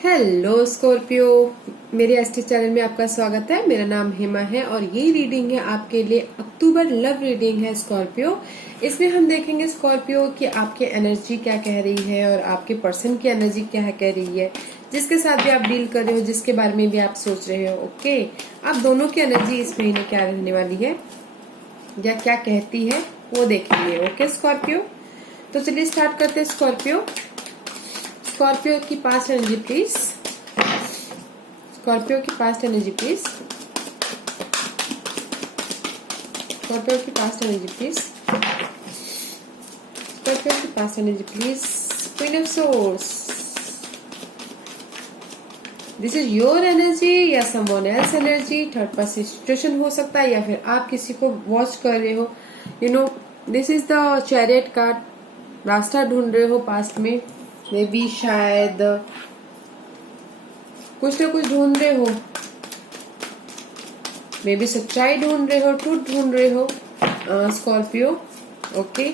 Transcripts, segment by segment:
Hello Scorpio, मेरे astro channel में आपका स्वागत है। मेरा नाम हेमा है और ये रीडिंग है आपके लिए अक्टूबर लव रीडिंग है स्कॉर्पियो। इसमें हम देखेंगे स्कॉर्पियो कि आपकी एनर्जी क्या कह रही है और आपके पर्सन की एनर्जी क्या कह रही है, जिसके साथ भी आप डील कर रहे हो, जिसके बारे में भी आप सोच रहे हो। ओके, आप दोनों की एनर्जी इस महीने क्या रहने वाली है या क्या कहती है वो देखेंगे। ओके स्कॉर्पियो, तो चलिए स्टार्ट करते हैं। स्कॉर्पियो की पास्ट एनर्जी प्लीज। स्कॉर्पियो की पास्ट एनर्जी प्लीज। स्कॉर्पियो की पास्ट एनर्जी प्लीज। स्कॉर्पियो की past energy please. Queen of swords, this is your energy या someone else energy. Third person situation हो सकता है या फिर आप किसी को वॉच कर रहे हो। This is the chariot card. रास्ता ढूंढ रहे हो पास्ट में, मे बी शायद कुछ ना कुछ ढूंढ रहे हो, मे बी सच्चाई ढूंढ रहे हो, ट्रूथ ढूंढ रहे हो Scorpio. Okay,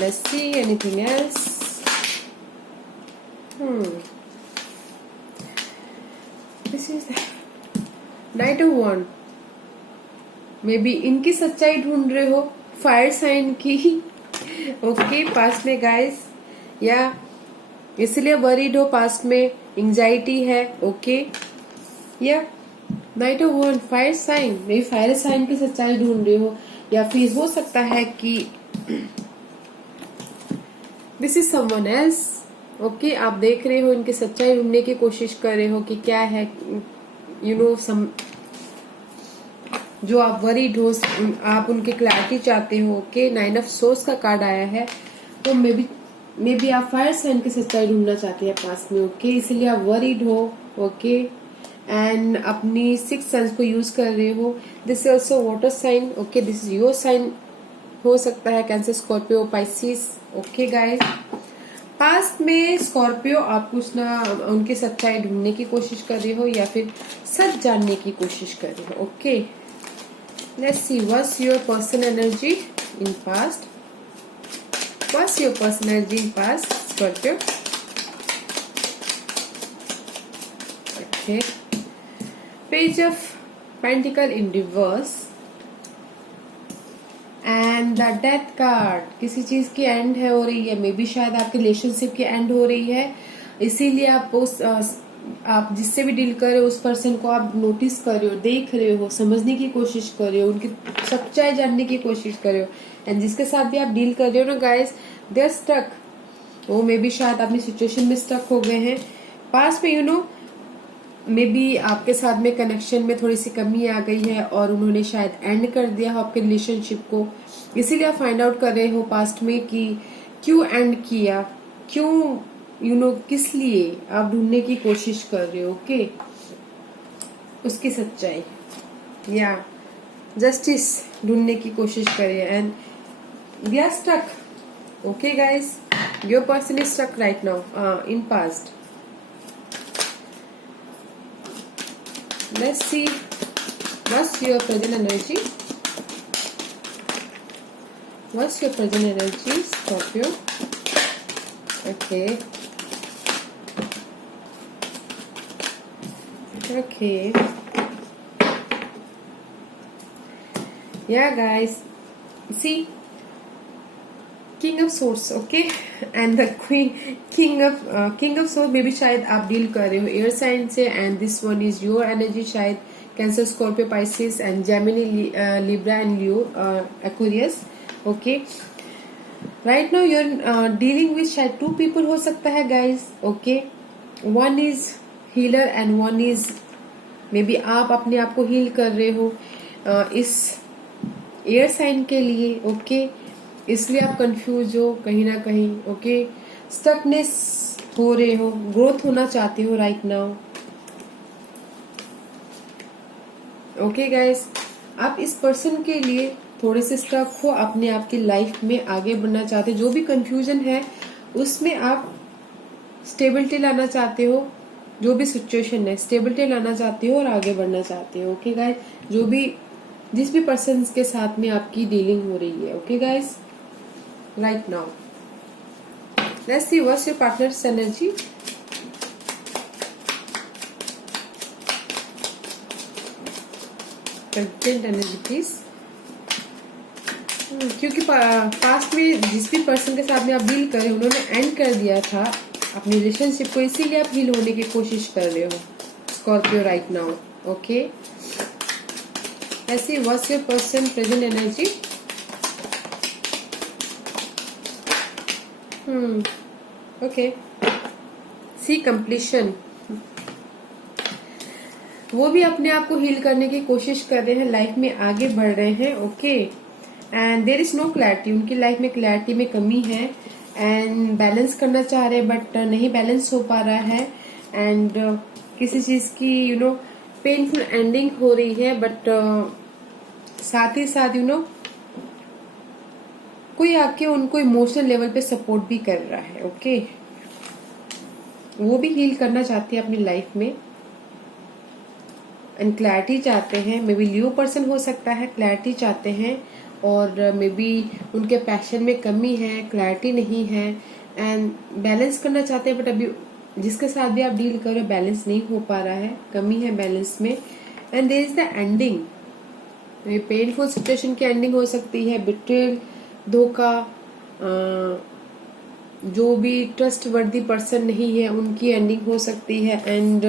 let's see anything else. This is knight of wand. Maybe इनकी सच्चाई ढूंढ रहे हो, फायर साइन की। ओके, पास्ट में गाइस, या इसलिए वरीड हो, पास्ट में एंजाइटी है। ओके, या knight of one, fire sign, may fire sign की सच्चाई ढूंढ रहे हो, या फिर हो सकता है कि this is someone else. Okay, आप देख रहे हो, इनकी सच्चाई ढूंढने की कोशिश कर रहे हो कि क्या है, सम जो आप वरीड हो, आप उनकी क्लैरिटी चाहते हो। ओके, 9 ऑफ सोर्स का कार्ड आया है, तो मे बी आप फायर साइन की सच्चाई ढूंढना चाहते हैं पास में। ओके, इसलिए आप वरीड हो। ओके, एंड अपनी 6 सेंस को यूज कर रहे हो। This is also water sign. Okay, this is your sign. हो सकता है cancer, Scorpio, Pisces. Okay guys, past में स्कॉर्पियो आप कुछ ना उनकी सच्चाई ढूंढने की कोशिश कर रहे हो या फिर सच जानने की कोशिश कर रहे हो। Okay, let's see what's your person energy in past. What's your person energy in past, Scorpio? Okay, page of pentacle in reverse and the death card. किसी चीज की एंड है, हो रही है, मे बी शायद आपके रिलेशनशिप की एंड हो रही है, इसीलिए आप उस आप जिससे भी डील कर रहे हो उस पर्सन को आप नोटिस कर रहे हो, देख रहे हो, समझने की कोशिश कर रहे हो, उनकी सच्चाई जानने की कोशिश कर रहे हो। एंड जिसके साथ भी आप डील कर रहे हो ना गाइस, दे आर स्टक। वो मे बी शायद अपनी सिचुएशन में स्टक हो गए हैं पास में। मे बी आपके साथ में कनेक्शन में थोड़ी सी कमी आ गई है और उन्होंने शायद एंड कर दिया हो आपके रिलेशनशिप को, इसीलिए आप फाइंड आउट कर रहे हो पास्ट में कि क्यों एंड किया, क्यों किस लिए आप ढूंढने की कोशिश कर रहे हो। ओके, उसकी सच्चाई या जस्टिस ढूंढने की कोशिश कर रहे हैं, and we are stuck. Okay guys, your person is stuck right now in past. Let's see what's your present energy. What's your present energy Scorpio? Okay, okay, yeah guys, see king of swords. Okay, and the king of swords, maybe शायद आप deal कर रहे हो air sign से, and this one is your energy, शायद Cancer, Scorpio, Pisces and Gemini, Libra and Leo, Aquarius. Okay, right now you are dealing with शायद 2 people हो सकता है guys. Okay, one is healer and one is, maybe बी आप अपने आप को हील कर रहे हो इस एयर साइन के लिए। ओके, इसलिए आप कंफ्यूज हो कहीं ना कहीं। ओके, स्टकनेस हो रहे हो, ग्रोथ होना चाहते हो राइट नाउ। ओके गाइस, आप इस पर्सन के लिए थोड़े से स्टक हो, अपने आप की लाइफ में आगे बढ़ना चाहते हो। जो भी कंफ्यूजन है उसमें आप स्टेबिलिटी लाना चाहते हो, जो भी सिचुएशन है स्टेबिलिटी लाना चाहते हो और आगे बढ़ना चाहते हो। ओके गाइस, जिस भी पर्सन के साथ में आपकी डीलिंग हो रही है। Okay guys, right now let's see what's your partner's energy present energy please. क्योंकि पास्ट में जिस भी पर्सन के साथ में आप डील कर रहे हो उन्होंने एंड कर दिया था अपनी रिलेशनशिप को, इसीलिए आप हील होने की कोशिश कर रहे हो स्कॉर्पियो राइट नाउ। ओके, ऐसे what's your person present energy. Okay, see completion. वो भी अपने आप को हील करने की कोशिश कर रहे हैं, लाइफ में आगे बढ़ रहे हैं। Okay, and there is no clarity, उनकी लाइफ में क्लैरिटी में कमी है एंड बैलेंस करना चाह रहे हैं बट नहीं बैलेंस हो पा रहा है। एंड किसी चीज की पेनफुल एंडिंग हो रही है बट साथ ही साथ कोई आके उनको इमोशनल लेवल पे सपोर्ट भी कर रहा है। ओके, वो भी हील करना चाहती है अपनी लाइफ में एंड क्लैरिटी चाहते हैं। मे बी लियो पर्सन हो सकता है, क्लैरिटी चाहते हैं और मे बी उनके पैशन में कमी है, क्लैरिटी नहीं है एंड बैलेंस करना चाहते हैं बट अभी जिसके साथ भी आप डील कर रहे हो बैलेंस नहीं हो पा रहा है, कमी है बैलेंस में। And there is the ending, ये पेनफुल सिचुएशन की एंडिंग हो सकती है, बिट्रेल, धोखा, जो भी ट्रस्ट वर्दी पर्सन नहीं है उनकी एंडिंग हो सकती है एंड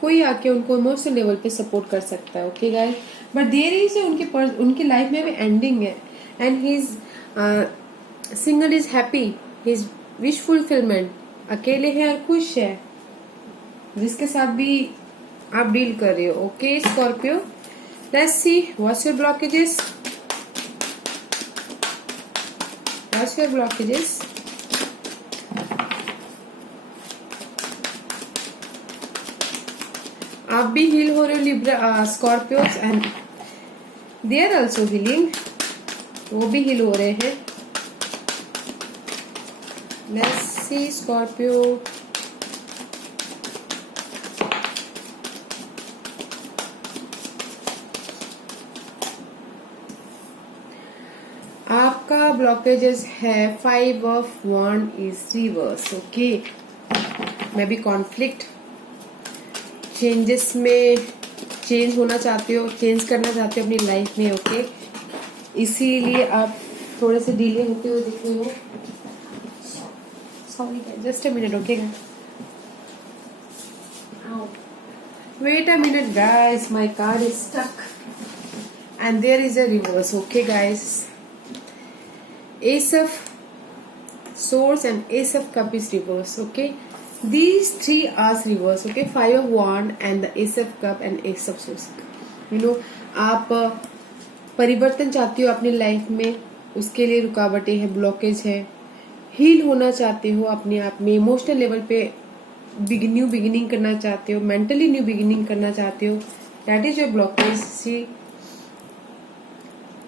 कोई आके उनको इमोशनल लेवल पे सपोर्ट कर सकता है। Okay guys, but there is उनकी लाइफ में भी एंडिंग है and he is single, is happy, his wish fulfilment, अकेले हैं और खुश है जिसके साथ भी आप डील कर रहे हो। Okay Scorpio, let's see what's your blockages, what's your blockages. आप भी हील हो रहे हो Libra Scorpios and they are also healing, वो भी हील हो रहे हैं। लेट्स सी स्कॉर्पियो, आपका ब्लॉकेजेस है 5 of wand is reverse. Okay, may be conflict, changes में चेंज होना चाहते हो, चेंज करना चाहते हो अपनी लाइफ में। ओके, इसीलिए आप थोड़े से डिले होते हुए दिख रहे हो। Sorry, just a minute. Okay, wait a minute guys, my card is stuck and there is a reverse. Okay guys, ace of swords and ace of cup is reverse. Okay, these three are reverse. Okay, 5 of wand and the ace of cup and ace of swords. आप परिवर्तन चाहती हो अपनी life में, उसके लिए रुकावटें हैं, ब्लॉकेज है, हील होना चाहते हो अपने आप में, इमोशनल लेवल पे न्यू बिगिनिंग करना चाहते हो, मेंटली न्यू बिगिनिंग करना चाहते हो, that is your blockage.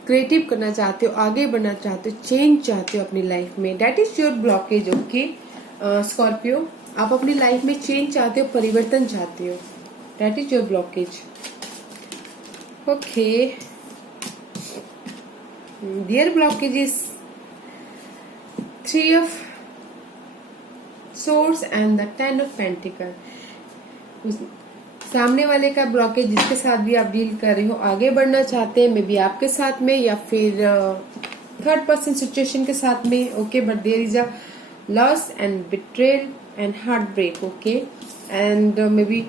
Creative करना चाहते हो, आगे बढ़ना चाहते हो, चेंज चाहते हो अपनी लाइफ में, that is your blockage. Okay Scorpio, आप अपनी लाइफ में चेंज चाहते हो, परिवर्तन चाहते हो, that is your blockage. Okay, their blockage is 3 of swords and the 10 of pentacle. सामने वाले का ब्लॉकेज जिसके साथ भी आप डील कर रहे हो, आगे बढ़ना चाहते हैं, मे बी आपके साथ में या फिर थर्ड पर्सन सिचुएशन के साथ में। Okay, but there is a loss and betrayal and heart break. Okay, and maybe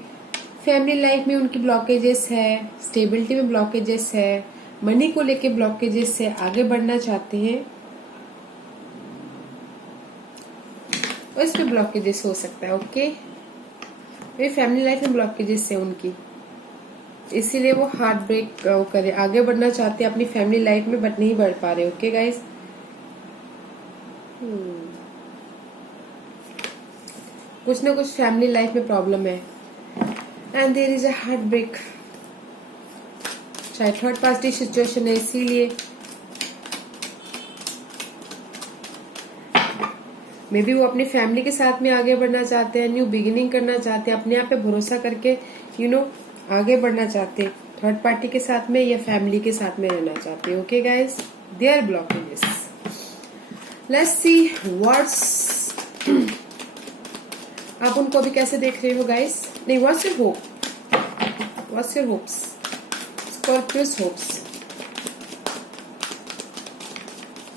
family life में उनकी ब्लॉकेजेस है, स्टेबिलिटी में ब्लॉकेजेस है, मनी को लेके ब्लॉकेजेस है, आगे बढ़ना चाहते हैं और इस पे ब्लॉकेजेस हो सकता है। ओके, ये फैमिली लाइफ में ब्लॉकेजेस है उनकी, इसीलिए वो हार्ट ब्रेक करे, आगे बढ़ना चाहते हैं अपनी फैमिली लाइफ में बट नहीं बढ़ पा रहे। ओके गाइस, कुछ ना कुछ फैमिली लाइफ में प्रॉब्लम है and there is a heart break, शायद थर्ड पार्टी सिचुएशन है, इसीलिए मे बी वो अपनी फैमिली के साथ में आगे बढ़ना चाहते हैं, न्यू बिगिनिंग करना चाहते हैं, अपने आप पे भरोसा करके आगे बढ़ना चाहते हैं, थर्ड पार्टी के साथ में या फैमिली के साथ में रहना चाहते हैं। Okay guys, their blockages, let's see what's आप उनको अभी कैसे देख रहे हो गाइस। नहीं, what's your hope, what's your hopes. Scorpio's hopes,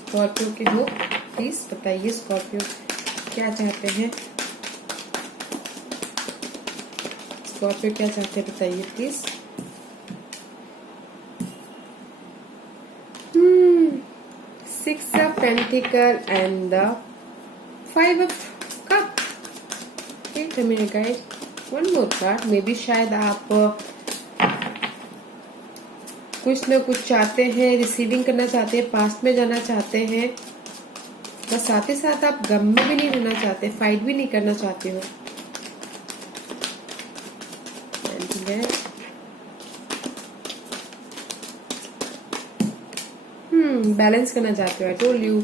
Scorpio के होप प्लीज बताइए, स्कॉर्पियो क्या चाहते हैं, स्कॉर्पियो क्या चाहते हैं बताइए please. Six of pentacle and the 5 of cups. Wait a minute guys, one more card. Maybe बी शायद आप कुछ न कुछ चाहते हैं, रिसीविंग करना चाहते हैं, पास्ट में जाना चाहते हैं, बस साथ ही साथ आप गम में भी नहीं रहना चाहते, फाइट भी नहीं करना चाहते हो। बैलेंस करना चाहते हो। I told you,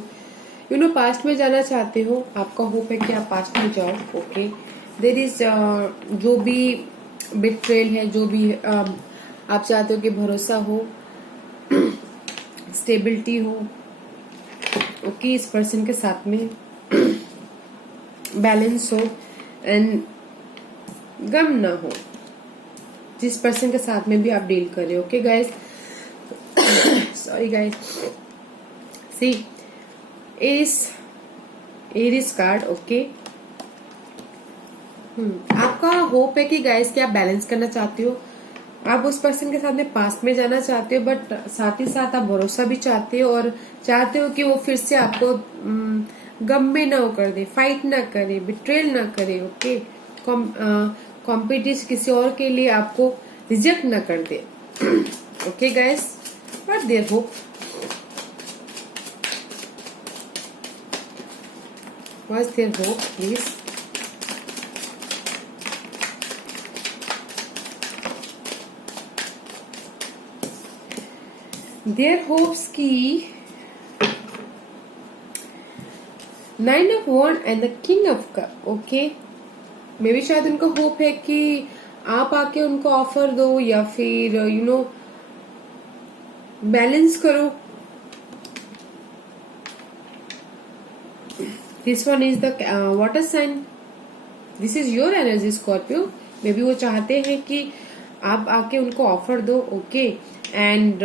you know past में जाना चाहते हो, आपका होप है कि आप पास्ट में जाओ। ओके, देयर इज जो भी बिट्रेल है, जो भी आप चाहते हो कि भरोसा हो, स्टेबिलिटी हो, ओके, इस पर्सन के साथ में बैलेंस हो एंड गम ना हो, जिस पर्सन के साथ में भी आप डील कर रहे हो। ओके गाइस, सॉरी गाइस, सी एरिस कार्ड। ओके, आपका होप है कि गाइस कि आप बैलेंस करना चाहते हो, आप उस पर्सन के साथ में पास्ट में जाना चाहते हो, बट साथ ही साथ आप भरोसा भी चाहते हो और चाहते हो कि वो फिर से आपको गम में ना कर दे, फाइट ना करे, बिट्रेल ना करे। ओके, कॉम्पिटिशन किसी और के लिए आपको रिजेक्ट ना कर दे। Okay guys, but their hope, what's their hope please. Their hopes की 9 of wands and the king of cup. Okay, मे बी शायद उनको होप है कि आप आके उनको ऑफर दो या फिर यू नो बैलेंस करो। This one is the water sign, this is your energy Scorpio. Maybe वो चाहते हैं कि आप आके उनको ऑफर दो। Okay, and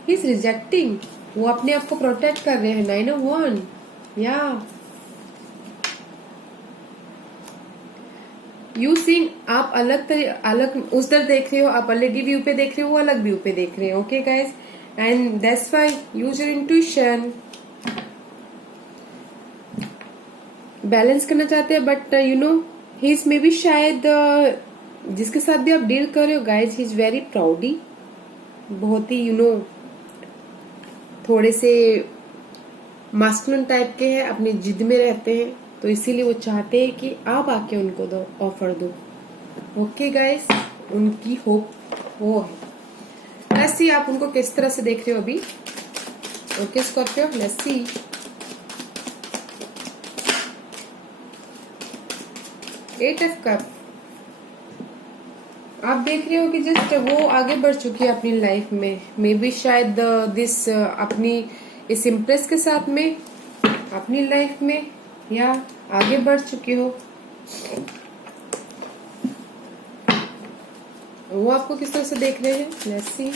he is rejecting, वो अपने आप को प्रोटेक्ट कर रहे हैं। 9 ऑफ वॉन्ड, या यू सीइंग, आप अलग उस तरह देख रहे हो, आप अलग ही व्यू पे देख रहे हो, वो अलग व्यू पे देख रहे हो। Okay guys, and that's why use your intuition. Balance करना चाहते हैं, but you know he is maybe बी शायद जिसके साथ भी आप डील कर रहे हो गाइस, ही इज वेरी प्राउडी, बहुत ही यू नो थोड़े से मास्कुलिन टाइप के हैं, अपनी जिद में रहते हैं, तो इसीलिए वो चाहते हैं कि आप आके उनको दो, ऑफर दो। ओके गाइस, उनकी होप वो है। लेट्स सी आप उनको किस तरह से देख रहे हो अभी। Okay Scorpio, let's see. Eight of cup, आप देख रहे हो कि जस्ट वो आगे बढ़ चुकी है अपनी लाइफ में। मे बी शायद दिस अपनी इस इम्प्रेस के साथ में अपनी लाइफ में या आगे बढ़ चुके हो। वो आपको किस तरह से देख रहे हैं, let's see.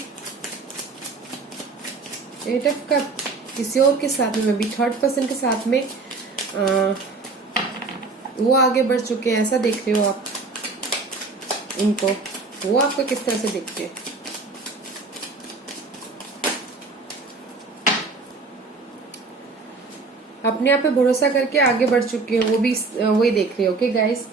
Eight of cup, किसी और के साथ में, अभी थर्ड पर्सन के साथ में वो आगे बढ़ चुके हैं, ऐसा देख रहे हो आप उनको। वो आपको किस तरह से देखते हैं, अपने आप पे भरोसा करके आगे बढ़ चुके हैं, वो भी वही देख रहे हो। ओके गाइस,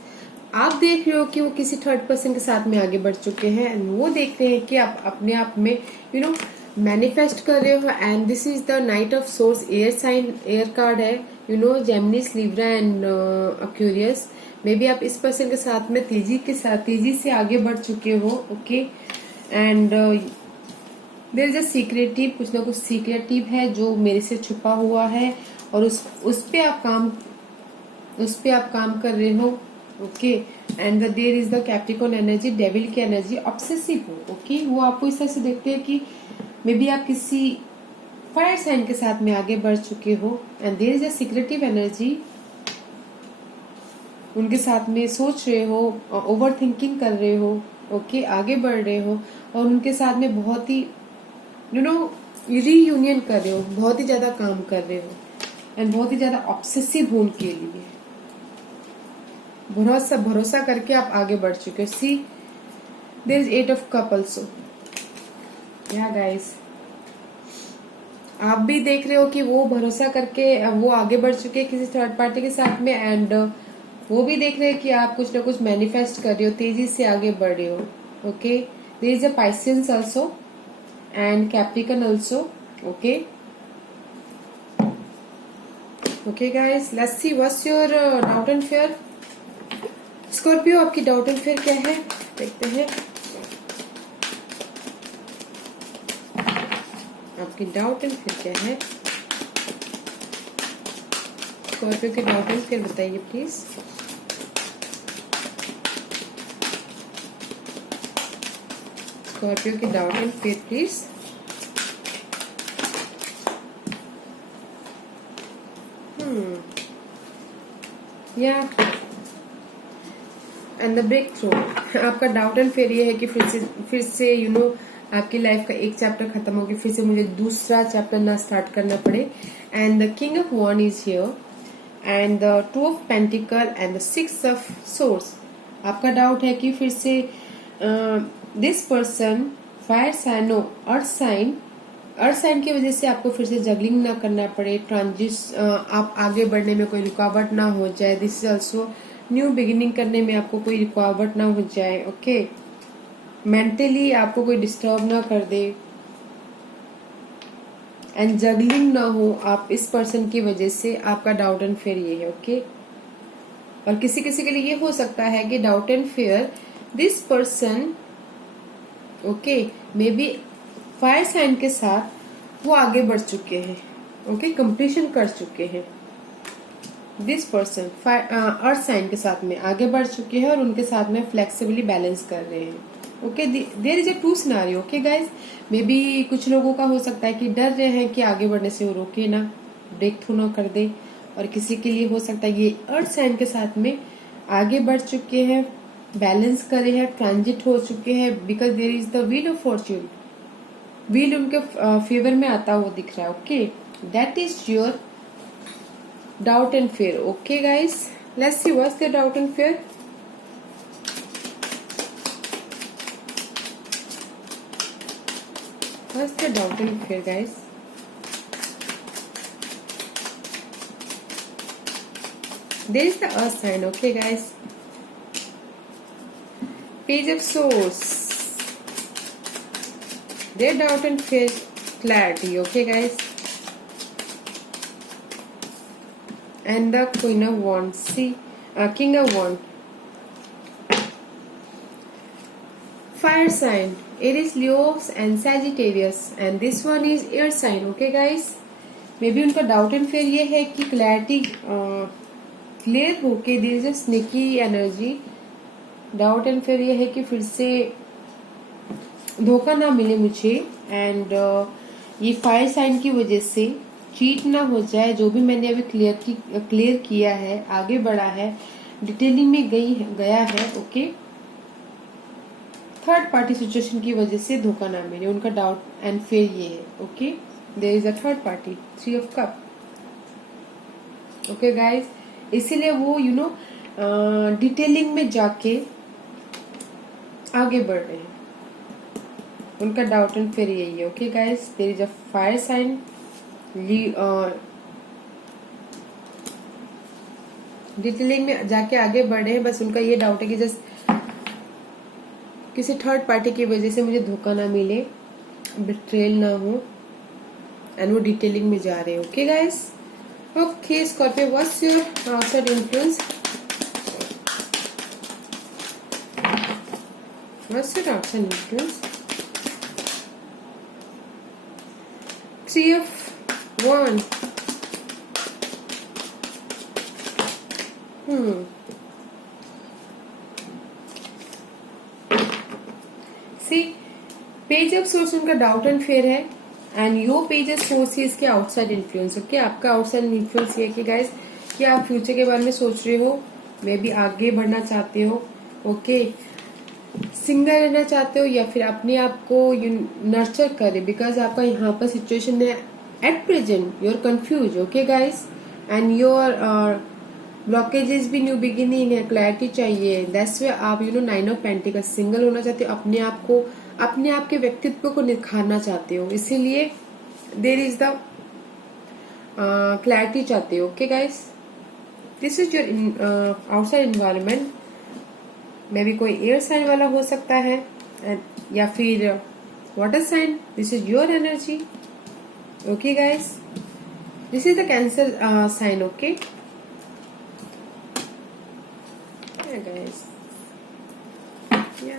आप देख रहे हो कि वो किसी थर्ड पर्सन के साथ में आगे बढ़ चुके हैं, एंड वो देख रहे हैं कि आप अपने आप में यू नो मैनिफेस्ट कर रहे हो। And this is the knight of swords, air sign, air card है, you know Geminis, Libra and Aquarius. Maybe बी आप इस पर्सन के साथ में तेजी से आगे बढ़ चुके हो। Okay, and there is a secretive, कुछ ना कुछ सीक्रेटिव है जो मेरे से छुपा हुआ है, और उस पे आप काम कर रहे हो। Okay, and there is the Capricorn energy, devil की एनर्जी, ऑब्सेसिव हो। ओके, वो आपको इस तरह से देखते हैं कि मे बी आप किसी फायर साइन के साथ में आगे बढ़ चुके हो, and there is a secretive energy, उनके साथ में सोच रहे हो, ओवर थिंकिंग कर रहे हो। ओके, आगे बढ़ रहे हो और उनके साथ में बहुत ही रीयूनियन कर रहे हो, बहुत ही ज्यादा काम कर रहे हो एंड बहुत ही ज्यादा ऑब्सेसिव हो उनके लिए, भरोसा करके आप आगे बढ़ चुके हो। See there is 8 of cup also. Yeah guys, आप भी देख रहे हो कि वो भरोसा करके वो आगे बढ़ चुके हैं किसी थर्ड पार्टी के साथ में, एंड वो भी देख रहे हैं कि आप कुछ ना कुछ मैनिफेस्ट कर रहे हो, तेजी से आगे बढ़ रहे हो। Okay, there is a Pisces also and Capricorn also. Okay okay guys, let's see what's your doubt and fear. Scorpio, आपकी डाउट एंड फियर क्या है, देखते हैं। आपकी डाउट एंड फियर क्या है स्कॉर्पियो के डाउट एंड फियर बताइए प्लीज। स्कॉर्पियो के डाउट एंड फियर प्लीज। या एंड द ब्रेक थ्रू। आपका डाउट एंड फियर ये है कि फिर से आपकी लाइफ का एक चैप्टर खत्म हो गया, फिर से मुझे दूसरा चैप्टर ना स्टार्ट करना पड़े। And the king of wand is here and the 2 of pentacle and the 6 of swords. आपका डाउट है कि फिर से this person fire sign, no earth sign की वजह से आपको फिर से जगलिंग ना करना पड़े, आप आगे बढ़ने में कोई रुकावट ना हो जाए। This is also new beginning करने में आपको कोई रुकावट ना हो जाए। ओके, मेंटली आपको कोई डिस्टर्ब ना कर दे एंड जगलिंग ना हो आप इस पर्सन की वजह से। आपका डाउट एंड फियर ये है। ओके, और किसी किसी के लिए ये हो सकता है कि doubt and fear this person okay may be fire sign के साथ वो आगे बढ़ चुके हैं। ओके, कंप्लीशन कर चुके हैं। दिस पर्सन अर्थ साइन के साथ में आगे बढ़ चुके हैं और उनके साथ में फ्लेक्सिबली बैलेंस कर रहे हैं। Okay, there is a 2 scenario. Okay guys, maybe कुछ लोगों का हो सकता है कि डर रहे हैं कि आगे बढ़ने से वो रोके ना, ब्रेक थ्रू ना कर दे, और किसी के लिए हो सकता है ये अर्थ साइन के साथ में आगे बढ़ चुके हैं, बैलेंस करे हैं, ट्रांजिट हो चुके हैं, because there is the wheel of fortune. Wheel उनके फेवर में आता हुआ दिख रहा है। Okay, that is your doubt and fear. Okay guys, let's see what's the doubt and fear. What's the doubt and fear guys? There is the earth sign. Okay guys, page of swords, their doubt and fear, clarity. Okay guys, and the Queen of Wands. See, King of Wands. Fire sign, Aries, Leo and Sagittarius, and this one is air sign. Okay guys, maybe उनका doubt and fear ये है कि clarity clear होके there is a sneaky energy. doubt and fear ये है कि फिर से धोखा ना मिले मुझे, and ये fire sign की वजह से चीट ना हो जाए। जो भी मैंने अभी क्लियर किया है, आगे बढ़ा है, डिटेलिंग में गया है। ओके, थर्ड पार्टी सिचुएशन की वजह से धोखा ना मिले, उनका डाउट एंड फियर ये है। Okay, there is a third party, 3 of cup. Okay guys, इसीलिए वो डिटेलिंग में जाके आगे बढ़ रहे हैं, उनका डाउट एंड फियर यही है। Okay guys, there is a fire sign, detailing में जाके आगे बढ़े हैं। बस उनका ये डाउट है कि जस्ट किसी थर्ड पार्टी की वजह से मुझे धोखा ना मिले, बिट्रेल ना हो, एंड वो डिटेलिंग में जा रहे हैं। Okay guys, okay Scorpio, what's your outside influence? What's your outside influence? 3 of Wands. See, page of swords उनका डाउट एंड फेयर है, एंड यो पेज ऑफ सोर्स ही इसके आउटसाइड इन्फ्लुएंस। ओके, आपका आउटसाइड इन्फ्लुएंस ये कि गाइस कि आप फ्यूचर के बारे में सोच रहे हो, मे बी आगे बढ़ना चाहते हो। ओके, सिंगल रहना चाहते हो या फिर अपने आप को नर्चर करे, बिकॉज आपका यहाँ पर सिचुएशन है at present you are confuse, okay guys, and your blockages भी न्यू बिगिनिंग है, क्लैरिटी चाहिए, दैट्स वे आप नाइन ऑफ पेंटिकल्स सिंगल होना चाहते हो, अपने आप को, अपने आप के व्यक्तित्व को निखारना चाहते हो, इसीलिए देर इज द क्लैरिटी चाहते हो, okay guys. This is your outside environment, maybe कोई एयर साइन वाला हो सकता है या फिर water sign, this is your energy, okay guys. This is the Cancer sign, okay guys, yeah,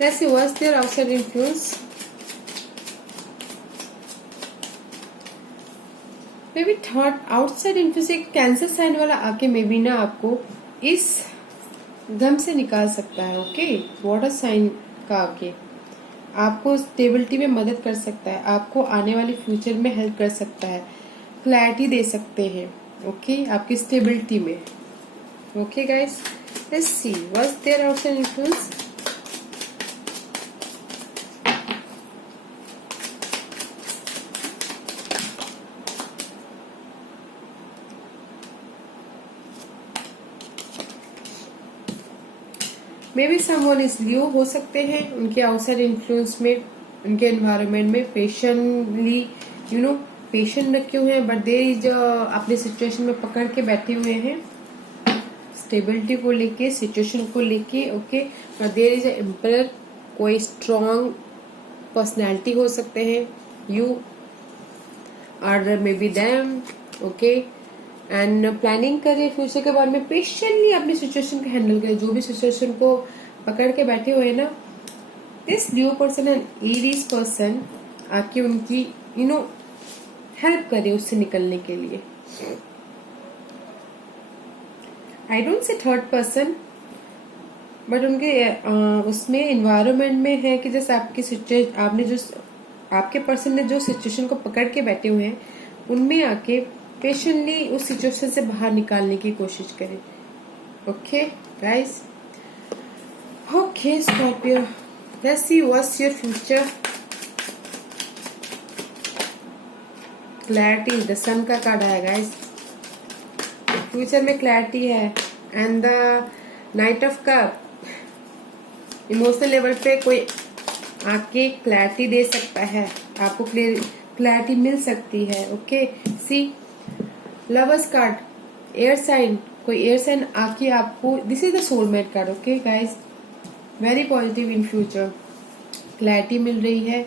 let's see what's their outside influence. Maybe third outside influence एक Cancer sign वाला आके may be ना आपको इस गम से निकाल सकता है, ओके। वाटर साइन का आके आपको स्टेबिलिटी में मदद कर सकता है, आपको आने वाले फ्यूचर में हेल्प कर सकता है, क्लैरिटी दे सकते हैं, ओके, आपकी स्टेबिलिटी में, okay guys. Let's see what's there outside influence. Maybe someone is Leo हो सकते हैं, उनके आउटसाइड इन्फ्लुएंस में, उनके एनवायरनमेंट में पेशेंटली पेशेंट रखे हुए हैं, बट देर इज अपने सिचुएशन में पकड़ के बैठे हुए हैं, स्टेबिलिटी को लेके, सिचुएशन को लेके, okay. But there is emperor, कोई स्ट्रॉन्ग पर्सनैलिटी हो सकते हैं, you are maybe them, okay, and planning करिए फ्यूचर के बारे में, पेशेंटली अपनी सिचुएशन को हैंडल करिए, जो भी सिचुएशन को पकड़ के बैठे हुए हैं ना, this Leo person and Aries person आके उनकी हेल्प करे उससे निकलने के लिए। I don't say third person, but उनके उसमें एनवायरनमेंट में है कि जैसे आपकी सिचुएशन, आपने जो आपके पर्सन ने जो सिचुएशन को पकड़ के बैठे हुए हैं, उनमें आके पेशेंटली उस सिचुएशन से बाहर निकालने की कोशिश करें, okay guys. Okay Scorpio, let's see what's your future. Clarity, the sun का कार्ड आया गाइस, फ्यूचर में क्लैरिटी है, and the knight of cups, emotional level पे कोई आके क्लैरिटी दे सकता है, आपको क्लैरिटी मिल सकती है, okay. See lovers card, air sign, कोई एयर साइन आके आपको, this is the soulmate card, okay guys, very positive in future, clarity मिल रही है,